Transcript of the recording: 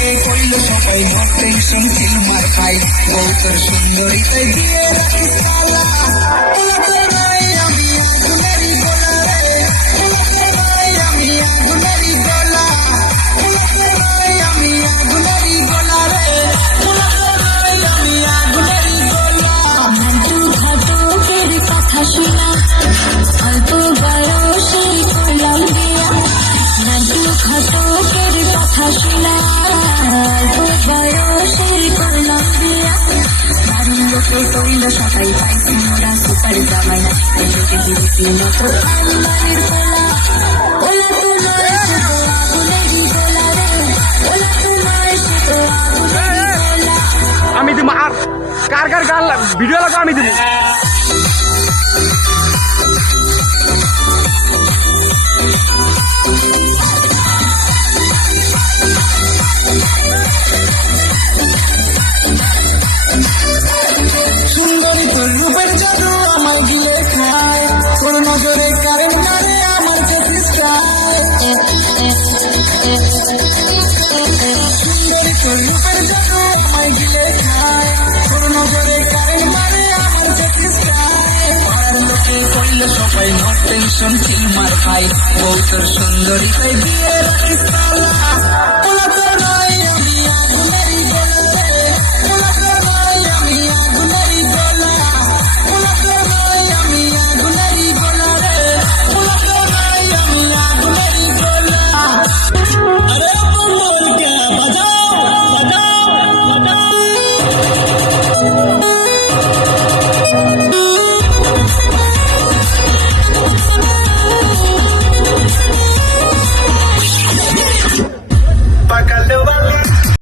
লোকে কইল সবাই মোর টেনশন ছিল মার খাই বউ তোর সুন্দরী তাই দিয়ে রাখিস তালা তোর নাই আমি আগুনেরই গোলা রে তোর নাই আমি আগুনেরই গোলা তোর নাই আমি আগুনেরই গোলা রে তোর নাই আমি আগুনেরই গোলা নান্টু ঘটকের কথা শোনা অল্প বয়সে করলাম বিয়া নান্টু ঘটকের কথা শোনা অল্প বয়সে করলাম বিয়া বাড়ির লোকে কইল সবাই পাইছি মোরা সুপার জামাই এদিকে দিবি মাত্র আলমারির কোলা ওলা তোমার আগুনেরই গোলা রে ওলা তোমার সাথে আগুনেরই গোলা আমি দিব আর কার কার গান ভিডিও লাগা আমি দিব সুন্দরী তোর রূপের জাদু আমার গিয়ে খায় তোর নজরে কারেন্ট মারে আমার চোখে চায় সুন্দরী তোর রূপের জাদু আমার গিয়ে খায় তোর নজরে কারেন্ট মারে আমার চোখে চায় পাড়ার লোকে কইল সবাই মোর টেনশন ছিল মার খাই বউ তোর সুন্দরী তাই দিয়ে রাখিস তালা